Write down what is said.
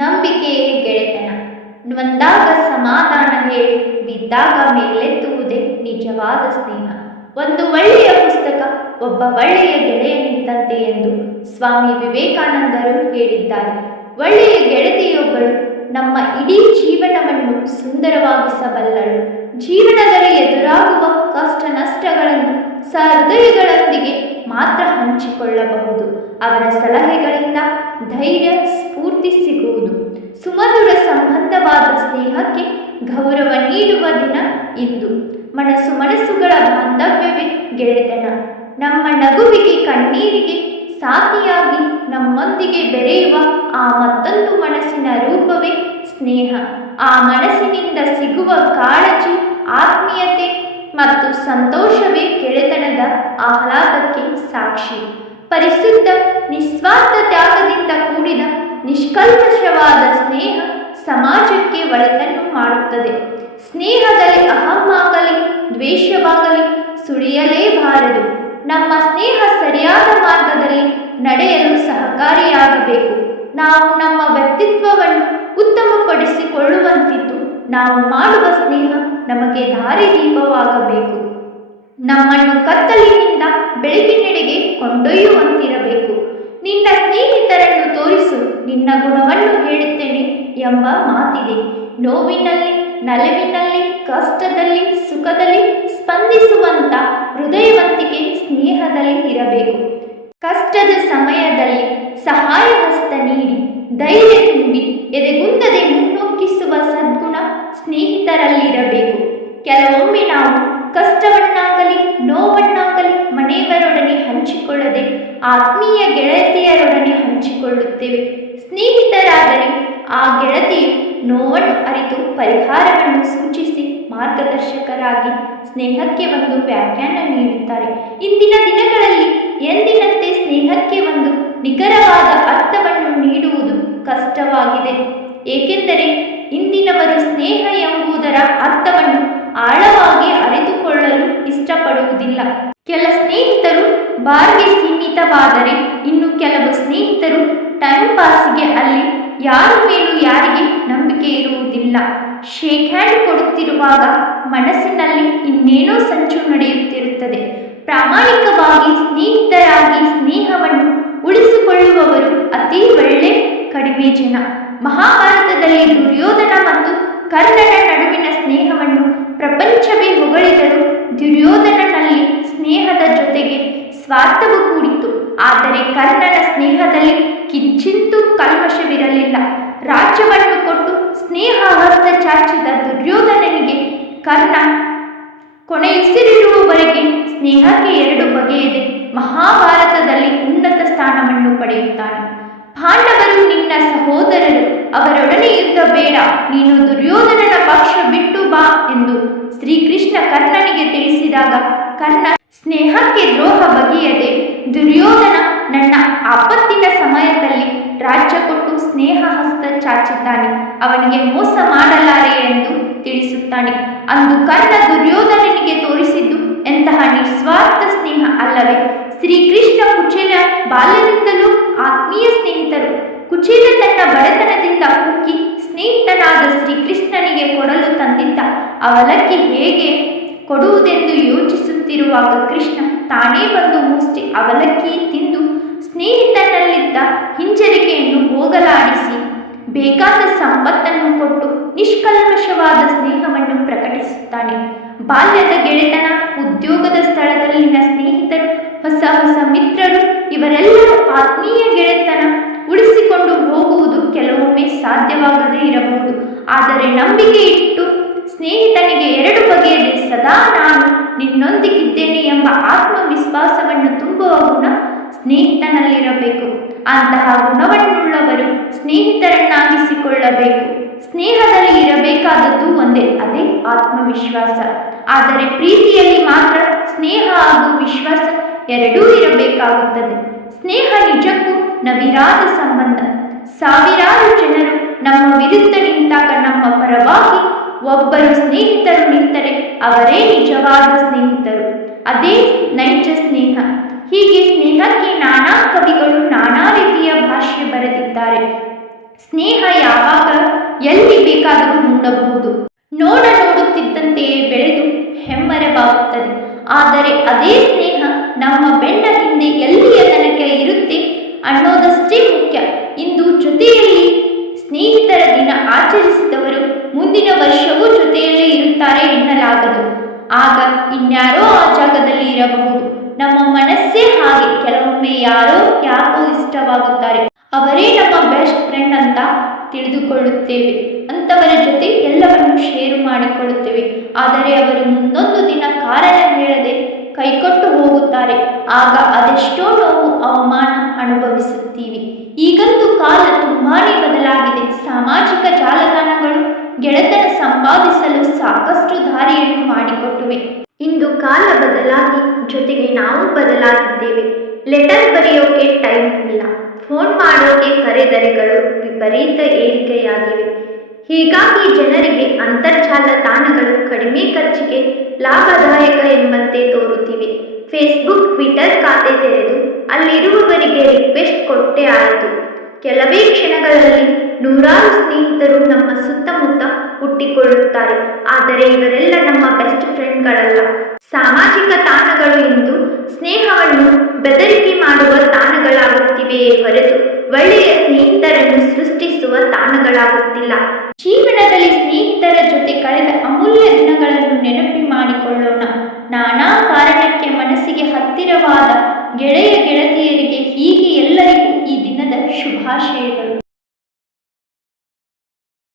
ನಂಬಿಕೆಯೇ ಗೆಳೆತನ. ನೊಂದಾಗ ಸಮಾಧಾನ ಹೇಳಿ, ಬಿದ್ದಾಗ ಮೇಲೆತ್ತುವುದೇ ನಿಜವಾದ ಸ್ನೇಹ. ಒಂದು ಒಳ್ಳೆಯ ಪುಸ್ತಕ ಒಬ್ಬ ಒಳ್ಳೆಯ ಗೆಳೆಯನಿದ್ದಂತೆ ಎಂದು ಸ್ವಾಮಿ ವಿವೇಕಾನಂದರು ಹೇಳಿದ್ದಾರೆ. ಒಳ್ಳೆಯ ಗೆಳತಿಯೊಬ್ಬಳು ನಮ್ಮ ಇಡೀ ಜೀವನವನ್ನು ಸುಂದರವಾಗಿಸಬಲ್ಲಳು. ಜೀವನದಲ್ಲಿ ಎದುರಾಗುವ ಕಷ್ಟ ನಷ್ಟಗಳನ್ನು ಸಹೃದಯಗಳೊಂದಿಗೆ ಮಾತ್ರ ಹಂಚಿಕೊಳ್ಳಬಹುದು. ಅವರ ಸಲಹೆಗಳಿಂದ ಧೈರ್ಯ, ಸ್ಫೂರ್ತಿ ಸಿಗುವುದು. ಸುಮಧುರ ಸಂಬಂಧವಾದ ಸ್ನೇಹಕ್ಕೆ ಗೌರವ ನೀಡುವ ದಿನ ಇಂದು. ಮನಸ್ಸುಗಳ ಬಾಂಧವ್ಯವೇ ಗೆಳೆತನ. ನಮ್ಮ ನಗುವಿಗೆ, ಕಣ್ಣೀರಿಗೆ ಸಾಥಿಯಾಗಿ ನಮ್ಮೊಂದಿಗೆ ಬೆರೆಯುವ ಆ ಮತ್ತೊಂದು ಮನಸ್ಸಿನ ರೂಪವೇ ಸ್ನೇಹ. ಆ ಮನಸ್ಸಿನಿಂದ ಸಿಗುವ ಕಾಳಜಿ, ಆತ್ಮೀಯತೆ ಮತ್ತು ಸಂತೋಷವೇ ಗೆಳೆತನದ ಆಹ್ಲಾದಕ್ಕೆ ಸಾಕ್ಷಿ. ಪರಿಶುದ್ಧ, ನಿಸ್ವಾರ್ಥ ತ್ಯಾಗದಿಂದ ಕೂಡಿದ ನಿಷ್ಕಲ್ಮಶವಾದ ಸ್ನೇಹ ಸಮಾಜಕ್ಕೆ ಒಳಿತನ್ನು ಮಾಡುತ್ತದೆ. ಸ್ನೇಹದಲ್ಲಿ ಅಹಮ್ಮಾಗಲಿ ದ್ವೇಷವಾಗಲಿ ಸುಳಿಯಲೇಬಾರದು. ನಮ್ಮ ಸ್ನೇಹ ಸರಿಯಾದ ಮಾರ್ಗದಲ್ಲಿ ನಡೆಯಲು ಸಹಕಾರಿಯಾಗಬೇಕು. ನಾವು ನಮ್ಮ ವ್ಯಕ್ತಿತ್ವವನ್ನು ಉತ್ತಮಪಡಿಸಿಕೊಳ್ಳುವಂತಿದ್ದು, ನಾವು ಮಾಡುವ ಸ್ನೇಹ ನಮಗೆ ದಾರಿದೀಪವಾಗಬೇಕು. ನಮ್ಮನ್ನು ಕತ್ತಲಿನಿಂದ ಬೆಳಕಿನೆಡೆಗೆ ಕೊಂಡೊಯ್ಯುವಂತಿರಬೇಕು. ನಿನ್ನ ಸ್ನೇಹಿತರನ್ನು ತೋರಿಸು, ನಿನ್ನ ಗುಣವನ್ನು ಹೇಳುತ್ತೇನೆ ಎಂಬ ಮಾತಿದೆ. ನೋವಿನಲ್ಲಿ, ನಲಿವಿನಲ್ಲಿ, ಕಷ್ಟದಲ್ಲಿ, ಸುಖದಲ್ಲಿ ಸ್ಪಂದಿಸುವಂಥ ಹೃದಯವಂತಿಕೆ ಸ್ನೇಹದಲ್ಲಿ ಇರಬೇಕು. ಕಷ್ಟದ ಸಮಯದಲ್ಲಿ ಸಹಾಯ ಹಸ್ತ ನೀಡಿ ಧೈರ್ಯ ತುಂಬಿ ಎದೆಗುಂದದೆ ಮುನ್ನೂಕಿಸುವ ಸದ್ಗುಣ ಸ್ನೇಹಿತರಲ್ಲಿರಬೇಕು. ಕೆಲವೊಮ್ಮೆ ನಾವು ಕಷ್ಟವನ್ನಾಗಲಿ ನೋವನ್ನಾಗಲಿ ಮನೆಯವರೊಡನೆ ಹಂಚಿಕೊಳ್ಳದೆ ಆತ್ಮೀಯ ಗೆಳತಿಯರೊಡನೆ ಹಂಚಿಕೊಳ್ಳುತ್ತೇವೆ. ಸ್ನೇಹಿತರಾದರೆ ಆ ಗೆಳತಿಯು ನೋವನ್ನು ಅರಿತು ಪರಿಹಾರವನ್ನು ಸೂಚಿಸಿ ಮಾರ್ಗದರ್ಶಕರಾಗಿ ಸ್ನೇಹಕ್ಕೆ ಒಂದು ವ್ಯಾಖ್ಯಾನ ನೀಡುತ್ತಾರೆ. ಇಂದಿನ ದಿನಗಳಲ್ಲಿ ಎಂದಿನಂತೆ ಸ್ನೇಹಕ್ಕೆ ಒಂದು ನಿಖರವಾದ ಅರ್ಥವನ್ನು ನೀಡುವುದು ಕಷ್ಟವಾಗಿದೆ. ಏಕೆಂದರೆ ಇಂದಿನವರು ಸ್ನೇಹ ಎಂಬುದರ ಅರ್ಥವನ್ನು ಆಳವಾಗಿ ಅರಿತುಕೊಳ್ಳಲು ಇಷ್ಟಪಡುವುದಿಲ್ಲ. ಕೆಲ ಸ್ನೇಹಿತರು ಬಾರ್ಗೆ ಸೀಮಿತವಾದರೆ, ಇನ್ನು ಕೆಲವು ಸ್ನೇಹಿತರು ಟೈಮ್ ಪಾಸಿಗೆ. ಅಲ್ಲಿ ಯಾರ ಮೇಲೂ ಯಾರಿಗೆ ನಂಬಿಕೆ ಇರುವುದಿಲ್ಲ. ಶೇಕ್ ಹ್ಯಾಂಡ್ ಕೊಡುತ್ತಿರುವಾಗ ಮನಸ್ಸಿನಲ್ಲಿ ಇನ್ನೇನೋ ಸಂಚು ನಡೆಯುತ್ತಿರುತ್ತದೆ. ಪ್ರಾಮಾಣಿಕವಾಗಿ ಸ್ನೇಹಿತರಾಗಿ ಸ್ನೇಹವನ್ನು ಉಳಿಸಿಕೊಳ್ಳುವವರು ಅತಿ ಕಡಿಮೆ ಜನ. ಮಹಾಭಾರತದಲ್ಲಿ ದುರ್ಯೋಧನ ಮತ್ತು ಕರ್ಣನ ನಡುವಿನ ಸ್ನೇಹವನ್ನು ಪ್ರಪಂಚವೇ ಹೊಗಳಿದರೂ ದುರ್ಯೋಧನನಲ್ಲಿ ಸ್ನೇಹದ ಜೊತೆಗೆ ಸ್ವಾರ್ಥವೂ ಕೂಡಿತು. ಆದರೆ ಕರ್ಣನ ಸ್ನೇಹದಲ್ಲಿ ಕಿಂಚಿತ್ತೂ ಕಲ್ಮಶವಿರಲಿಲ್ಲ. ರಾಜ್ಯವನ್ನು ಕೊಟ್ಟು ಸ್ನೇಹ ಹಸ್ತ ಚಾಚಿದ ದುರ್ಯೋಧನನಿಗೆ ಕರ್ಣ ಕೊನೆಯುಸಿರಿರುವವರೆಗೆ ಸ್ನೇಹಕ್ಕೆ ಎರಡು ಬಗೆಯಿದೆ. ಮಹಾಭಾರತದಲ್ಲಿ ಉನ್ನತ ಸ್ಥಾನವನ್ನು ಪಡೆಯುತ್ತಾನೆ. ಪಾಂಡವರು ನಿನ್ನ ಸಹೋದರರು, ಅವರೊಡನೆ ಯುದ್ಧ ಬೇಡ, ನೀನು ದುರ್ಯೋಧನನ ಪಕ್ಷ ಬಿಟ್ಟು ಬಾ ಎಂದು ಶ್ರೀಕೃಷ್ಣ ಕರ್ಣನಿಗೆ ತಿಳಿಸಿದಾಗ ಕರ್ಣ ಸ್ನೇಹಕ್ಕೆ ದ್ರೋಹ ಬಗೆಯದೆ ದುರ್ಯೋಧನ ನನ್ನ ಆಪತ್ತಿನ ಸಮಯದಲ್ಲಿ ರಾಜ್ಯ ಕೊಟ್ಟು ಸ್ನೇಹ ಹಸ್ತ ಚಾಚಿದ್ದಾನೆ, ಅವನಿಗೆ ಮೋಸ ಮಾಡಲಾರೆ ಎಂದು ತಿಳಿಸುತ್ತಾನೆ. ಅಂದು ಕರ್ಣ ದುರ್ಯೋಧನನಿಗೆ ತೋರಿಸಿದ್ದು ಎಂತಹ ನಿಸ್ವಾರ್ಥ ಸ್ನೇಹ ಅಲ್ಲವೇ? ಶ್ರೀಕೃಷ್ಣ ಕುಚೇಲ ಬಾಲ್ಯದಿಂದಲೂ ಆತ್ಮೀಯ ಸ್ನೇಹಿತರು. ಕುಚೇಲ ತನ್ನ ಬಡತನದಿಂದ ಕುಕ್ಕಿ ಸ್ನೇಹಿತನಾದ ಶ್ರೀಕೃಷ್ಣನಿಗೆ ಕೊಡಲು ತಂದಿದ್ದ ಅವಲಕ್ಕಿ ಹೇಗೆ ಕೊಡುವುದೆಂದು ಯೋಚಿಸುತ್ತಿರುವಾಗ ಕೃಷ್ಣ ತಾನೇ ಬಂದು ಮುಷ್ಟಿ ಅವಲಕ್ಕಿ ತಿಂದು ಸ್ನೇಹಿತನಲ್ಲಿದ್ದ ಹಿಂಜರಿಕೆಯನ್ನು ಹೋಗಲಾಡಿಸಿ ಬೇಕಾದ ಸಂಪತ್ತನ್ನು ಕೊಟ್ಟು ನಿಷ್ಕಲ್ಮಶವಾದ ಸ್ನೇಹವನ್ನು ಪ್ರಕಟಿಸುತ್ತಾನೆ. ಬಾಲ್ಯದ ಗೆಳೆತನ, ಉದ್ಯೋಗದ ಸ್ಥಳದಲ್ಲಿನ ಸ್ನೇಹಿತರು, ಹೊಸ ಮಿತ್ರರು, ಇವರೆಲ್ಲರೂ ಆತ್ಮೀಯ ಗೆಳೆತನ ಉಳಿಸಿಕೊಂಡು ಹೋಗುವುದು ಕೆಲವೊಮ್ಮೆ ಸಾಧ್ಯವಾಗದೇ ಇರಬಹುದು. ಆದರೆ ನಂಬಿಕೆ ಇಟ್ಟು ಸ್ನೇಹಿತನಿಗೆ ಎರಡು ಬಗೆಯದೆ ಸದಾ ನಾನು ನಿನ್ನೊಂದಿಗಿದ್ದೇನೆ ಎಂಬ ಆತ್ಮವಿಶ್ವಾಸವನ್ನು ತುಂಬುವ ಗುಣ ಸ್ನೇಹಿತನಲ್ಲಿರಬೇಕು. ಅಂತಹ ಗುಣವನ್ನುಳ್ಳವರು ಸ್ನೇಹಿತರನ್ನಾಗಿಸಿಕೊಳ್ಳಬೇಕು. ಸ್ನೇಹದಲ್ಲಿ ಇರಬೇಕಾದದ್ದು ಒಂದೇ, ಅದೇ ಆತ್ಮವಿಶ್ವಾಸ. ಆದರೆ ಪ್ರೀತಿಯಲ್ಲಿ ಮಾತ್ರ ಸ್ನೇಹ ಹಾಗೂ ವಿಶ್ವಾಸ ಎರಡೂ ಇರಬೇಕಾಗುತ್ತದೆ. ಸ್ನೇಹ ನಿಜಕ್ಕೂ ನವಿರಾದ ಸಂಬಂಧ. ಸಾವಿರಾರು ಜನರು ನಮ್ಮ ವಿರುದ್ಧ ನಿಂತಾಗ ನಮ್ಮ ಪರವಾಗಿ ಒಬ್ಬರು ಸ್ನೇಹಿತರು ನಿಂತರೆ ಅವರೇ ನಿಜವಾದ ಸ್ನೇಹಿತರು. ಅದೇ ನೈಜ ಸ್ನೇಹ. ಹೀಗೆ ಸ್ನೇಹಕ್ಕೆ ನಾನಾ ಕವಿಗಳು ನಾನಾ ರೀತಿಯ ಭಾಷ್ಯ ಬರೆದಿದ್ದಾರೆ. ಸ್ನೇಹ ಯಾವಾಗ ಎಲ್ಲಿ ಬೇಕಾದರೂ ಮೂಡಬಹುದು. ನೋಡುತ್ತಿದ್ದಂತೆಯೇ ಬೆಳೆದು ಹೆಮ್ಮರವಾಗುತ್ತದೆ. ಆದರೆ ಅದೇ ಸ್ನೇಹ ನಮ್ಮ ಬೆನ್ನ ಹಿಂದೆ ಎಲ್ಲಿಯ ತನಕ ಇರುತ್ತೆ ಅನ್ನೋದಷ್ಟೇ ಮುಖ್ಯ. ಇಂದು ಜೊತೆಯಲ್ಲಿ ಸ್ನೇಹಿತರ ದಿನ ಆಚರಿಸಿದವರು ಮುಂದಿನ ವರ್ಷವೂ ಜೊತೆಯಲ್ಲೇ ಇರುತ್ತಾರೆ ಎನ್ನಲಾಗದು. ಆಗ ಇನ್ಯಾರೋ ಆ ಜಾಗದಲ್ಲಿ ಇರಬಹುದು. ನಮ್ಮ ಮನಸ್ಸೇ ಹಾಗೆ. ಕೆಲವೊಮ್ಮೆ ಯಾರೋ ಯಾಕೋ ಇಷ್ಟವಾಗುತ್ತಾರೆ, ಅವರೇ ನಮ್ಮ ಬೆಸ್ಟ್ ಫ್ರೆಂಡ್ ಅಂತ ತಿಳಿದುಕೊಳ್ಳುತ್ತೇವೆ. ಅಂಥವರ ಜೊತೆ ಎಲ್ಲವನ್ನು ಶೇರು ಮಾಡಿಕೊಳ್ಳುತ್ತೇವೆ. ಆದರೆ ಅವರು ಮುಂದೊಂದು ದಿನ ಕಾರಣ ಹೇಳದೆ ಕೈಕೊಟ್ಟು ಹೋಗುತ್ತಾರೆ. ಆಗ ಅದೆಷ್ಟೋ ನೋವು, ಅವಮಾನ ಅನುಭವಿಸುತ್ತೀವಿ. ಈಗಂತೂ ಕಾಲ ತುಂಬಾನೇ ಬದಲಾಗಿದೆ. ಸಾಮಾಜಿಕ ಜಾಲತಾಣಗಳು ಗೆಳೆತನ ಸಂಪಾದಿಸಲು ಸಾಕಷ್ಟು ದಾರಿಯನ್ನು ಮಾಡಿಕೊಟ್ಟಿವೆ. ಇಂದು ಕಾಲ ಬದಲಾಗಿ ಜೊತೆಗೆ ನಾವು ಬದಲಾಗಿದ್ದೇವೆ. ಲೆಟರ್ ಬರೆಯೋಕೆ ಟೈಮ್ ಇಲ್ಲ, ಫೋನ್ ಮಾಡೋಕೆ ಕರೆದರೆಗಳು ವಿಪರೀತ ಏರಿಕೆಯಾಗಿವೆ. ಹೀಗಾಗಿ ಜನರಿಗೆ ಅಂತರ್ಜಾಲ ತಾಣಗಳು ಕಡಿಮೆ ಖರ್ಚಿಗೆ ಲಾಭದಾಯಕ ಎಂಬಂತೆ ತೋರುತ್ತಿವೆ. ಫೇಸ್ಬುಕ್, ಟ್ವಿಟರ್ ಖಾತೆ ತೆರೆದು ಅಲ್ಲಿರುವವರಿಗೆ ರಿಕ್ವೆಸ್ಟ್ ಕೊಟ್ಟೆ ಆಯಿತು. ಕೆಲವೇ ಕ್ಷಣಗಳಲ್ಲಿ ನೂರಾರು ಸ್ನೇಹಿತರು ನಮ್ಮ ಸುತ್ತಮುತ್ತ ಹುಟ್ಟಿಕೊಳ್ಳುತ್ತಾರೆ. ಆದರೆ ಇವರೆಲ್ಲ ನಮ್ಮ ಬೆಸ್ಟ್ ಫ್ರೆಂಡ್ಗಳಲ್ಲ. ಸಾಮಾಜಿಕ ತಾಣಗಳು ಇಂದು ಸ್ನೇಹವನ್ನು ಬೆದರಿಕೆ ಮಾಡುವ ತಾಣಗಳಾಗುತ್ತಿವೆಯೇ ಹೊರತು ಒಳ್ಳೆಯ ಸ್ನೇಹಿತರನ್ನು ಸೃಷ್ಟಿಸುವ ತಾಣಗಳಾಗುತ್ತಿಲ್ಲ. ಜೀವನದಲ್ಲಿ ಸ್ನೇಹಿತರ ಜೊತೆ ಕಳೆದ ಅಮೂಲ್ಯ ದಿನಗಳನ್ನು ನೆನಪು ಮಾಡಿಕೊಳ್ಳೋಣ. ನಾನಾ ಕಾರಣಕ್ಕೆ ಮನಸ್ಸಿಗೆ ಹತ್ತಿರವಾದ ಗೆಳೆಯ ಗೆಳತಿಯರಿಗೆ ಹೀಗೆ ಎಲ್ಲರಿಗೂ ಈ ದಿನದ ಶುಭಾಶಯಗಳು.